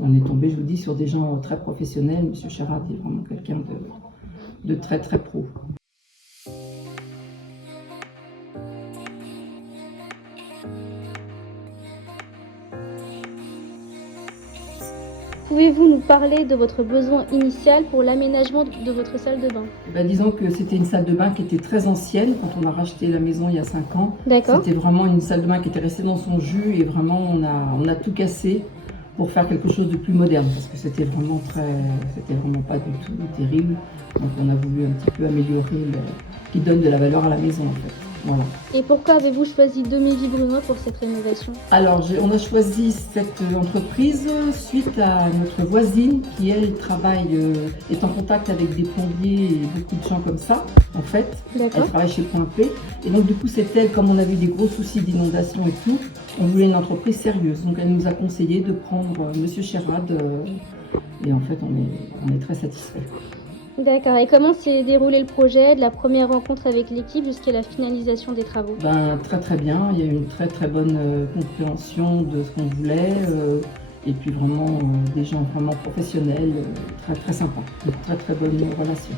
On est tombé, je vous dis, sur des gens très professionnels. Monsieur Charad est vraiment quelqu'un de très très pro. Pouvez-vous nous parler de votre besoin initial pour l'aménagement de votre salle de bain? Disons que c'était une salle de bain qui était très ancienne quand on a racheté la maison il y a 5 ans. D'accord. C'était vraiment une salle de bain qui était restée dans son jus et vraiment on a tout cassé pour faire quelque chose de plus moderne parce que c'était vraiment pas du tout terrible. Donc on a voulu un petit peu améliorer, qui donne de la valeur à la maison en fait. Voilà. Et pourquoi avez-vous choisi Domévy Brunoy pour cette rénovation? Alors, on a choisi cette entreprise suite à notre voisine qui, elle, est en contact avec des plombiers et beaucoup de gens comme ça, en fait. D'accord. Elle travaille chez Point P. Et donc, du coup, c'est elle, comme on avait des gros soucis d'inondation et tout, on voulait une entreprise sérieuse. Donc, elle nous a conseillé de prendre Monsieur Charad. Et en fait, on est très satisfaits. D'accord. Et comment s'est déroulé le projet, de la première rencontre avec l'équipe jusqu'à la finalisation des travaux? Très très bien, il y a eu une très très bonne compréhension de ce qu'on voulait et puis vraiment des gens vraiment professionnels, très très sympas, de très très bonnes relations.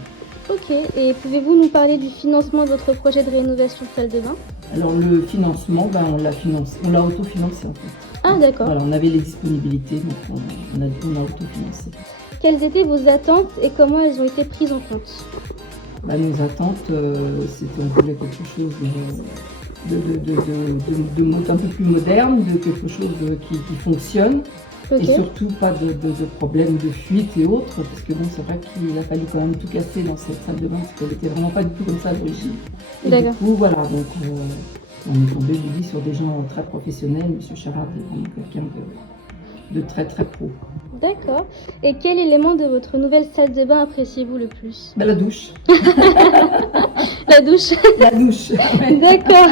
Ok. Et pouvez-vous nous parler du financement de votre projet de rénovation de salle de bain? Alors le financement, on l'a autofinancé en fait. Ah d'accord. Voilà, on avait les disponibilités, donc on a autofinancé. Quelles étaient vos attentes et comment elles ont été prises en compte? Nos attentes, c'était on voulait quelque chose un peu plus moderne, de quelque chose qui fonctionne. Ok. Et surtout pas de problèmes de fuite et autres, parce que bon, c'est vrai qu'il a fallu quand même tout casser dans cette salle de bain, parce qu'elle était vraiment pas du tout comme ça à l'origine. Et D'accord. du coup, voilà, donc on est tombé, je vous dis, sur des gens très professionnels. Monsieur Charad est vraiment quelqu'un de très très pro. D'accord. Et quel élément de votre nouvelle salle de bain appréciez-vous le plus? La douche. La douche. La douche. Ouais. D'accord.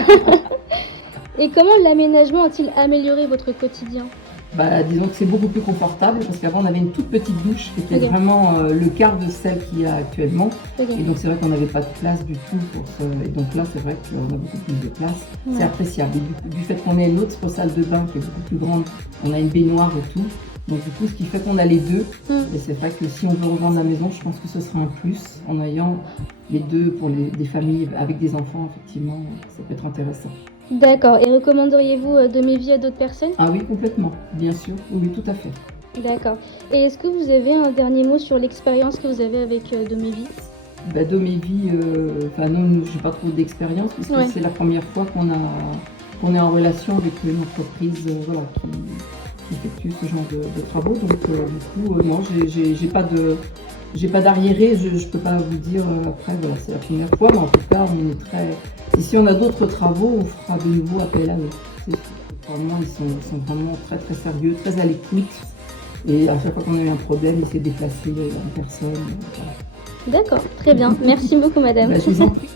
Et comment l'aménagement a-t-il amélioré votre quotidien? Disons que c'est beaucoup plus confortable parce qu'avant on avait une toute petite douche qui était vraiment le quart de celle qu'il y a actuellement. Ok. Et donc c'est vrai qu'on n'avait pas de place du tout pour ça. Et donc là c'est vrai qu'on a beaucoup plus de place. Ouais. C'est appréciable. Et du fait qu'on ait une autre salle de bain qui est beaucoup plus grande, on a une baignoire et tout. Donc du coup ce qui fait qu'on a les deux. Et c'est vrai que si on veut revendre la maison, je pense que ce sera un plus en ayant les deux pour des familles avec des enfants, effectivement, ça peut être intéressant. D'accord. Et recommanderiez-vous Domévy à d'autres personnes? Ah oui, complètement, bien sûr, oui, tout à fait. D'accord. Et est-ce que vous avez un dernier mot sur l'expérience que vous avez avec Domévy? Domévy, non, j'ai pas trop d'expérience puisque Ouais. c'est la première fois qu'on est en relation avec une entreprise qui effectue ce genre de travaux. Donc du coup, non, j'ai pas d'arriéré, je peux pas vous dire après, voilà, c'est la première fois, mais en tout cas, on est très. Et si on a d'autres travaux, on fera de nouveau appel à eux. Vraiment, ils sont vraiment très très sérieux, très à l'écoute. Et à chaque fois qu'on a eu un problème, ils s'est déplacé en personne. Voilà. D'accord. Très bien. Merci beaucoup, madame. Je vous en prie.